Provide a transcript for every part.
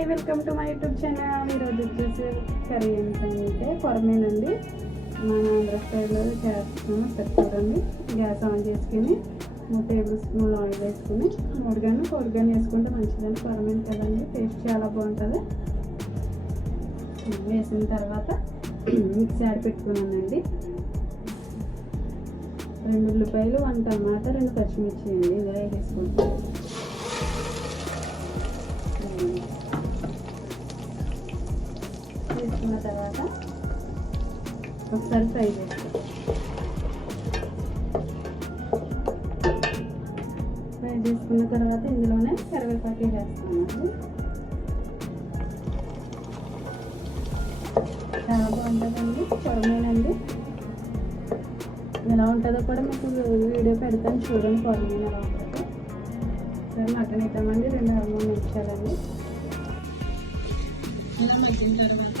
Hi welcome to my YouTube channel. ఈరోజు వచ్చేసి curry ఏంటంటే కొరమేనండి. మన ఆంధ్ర స్టైల్లో చేస్తున్నాము ఒకసారి చూడండి గ్యాస్ ఆన్ చేసుకుని మూడు టేబుల్ స్పూన్ ఆయిల్ వేసుకుని మూడుగాను కానీ వేసుకుంటే మంచిదని కొరమేను కదండి టేస్ట్ చాలా బాగుంటుంది. వేసిన తర్వాత మిక్సీ ఆడి పెట్టుకున్నానండి. రెండు ఉల్లిపాయలు వన్ టమాటా రెండు పచ్చిమిర్చి అండి. ఇలా వేసుకుంటాను ఒకసారి ఫ్రై చేసుకో ఫ్రై చేసుకున్న తర్వాత ఇందులోనే కరివేపాకు వేస్తామండి చాలా బాగుంటుందండి పొరమేనండి ఎలా ఉంటుందో కూడా మీకు వీడియో పెడతాను చూడండి పొరమేన ఎలా ఉంటుందో. సరే మటన్ ఇద్దామండి రెండు ఆరు మూడు నిమిషాలండి. మగ్గిన తర్వాత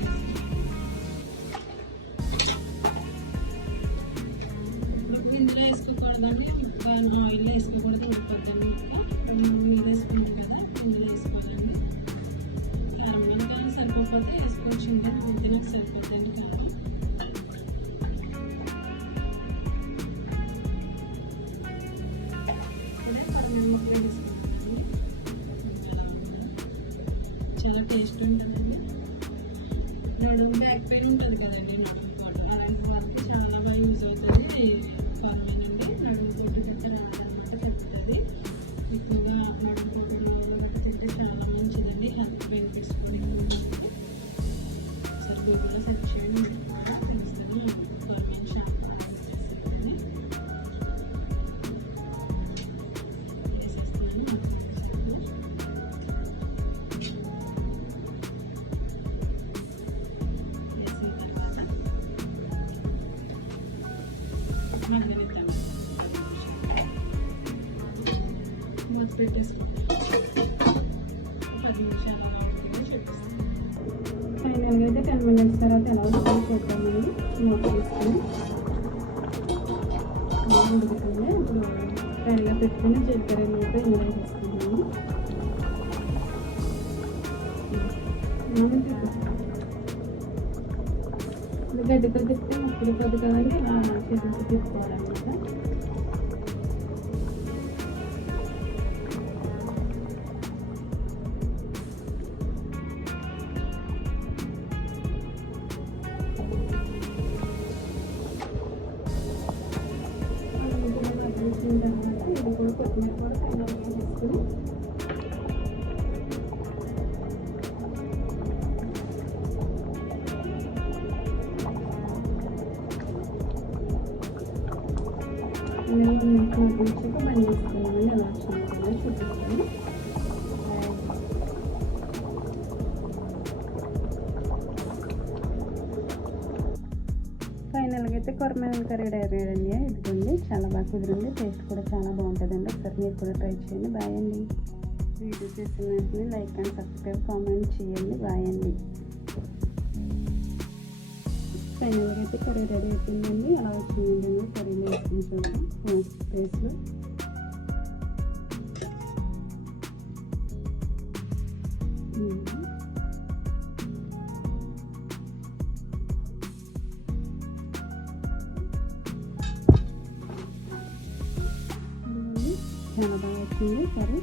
వేసుకోకూడదు ఉడిపోతాను మీరు వేసుకున్నాం కదా ఇందులో వేసుకోవాలండి కారం కానీ సరిపోతే వేసుకోవచ్చు ఇంతే నాకు సరిపోతుంది చాలా టేస్ట్ ఉంటుంది. నడుము బ్యాక్ పెయిన్ ఉంటుంది కదండి నాకు. పది నిమిషాలు ఫైనల్గా అయితే టెన్ మినిట్స్ తర్వాత ఎలా వస్తుందో చూద్దామండి మూత తీసుకొని ఉడుకుతుంది ఇప్పుడు ఫ్రైగా పెట్టుకుని జీలకర్ర మూత ఇందులో వేసుకుంటాము గడ్డితో తిప్పితే ముక్కుడు పోదు కదండి ఇలా చేతితో తిప్పుకోవాలన్నమాట. ఇది కూడా కొత్తిమీర కూడా పైన వేసుకుని నేను మీకు కొంచెం బంద్ చేసుకున్నామండి ఎలా వచ్చిందో చూపిస్తాను ఫైనల్గా అయితే కొరమైన కర్రీ అయిపోయాడండి ఇదిగోండి చాలా బాగా కుదిరింది. టేస్ట్ కూడా చాలా బాగుంటుందండి. ఒకసారి మీరు కూడా ట్రై చేయండి. బాయ్ అండి. వీడియో చేసిన వెంటనే లైక్ అండ్ సబ్స్క్రైబ్ కామెంట్ చేయండి. బాయ్ అండి. ఫైనల్గా అయితే కర్రీ రెడీ అయిపోయిందండి. అలా వచ్చిందండి కర్రీలో వేసుకుని చూడండి ప్లేస్లో చాలా బాగా వచ్చింది కర్రీ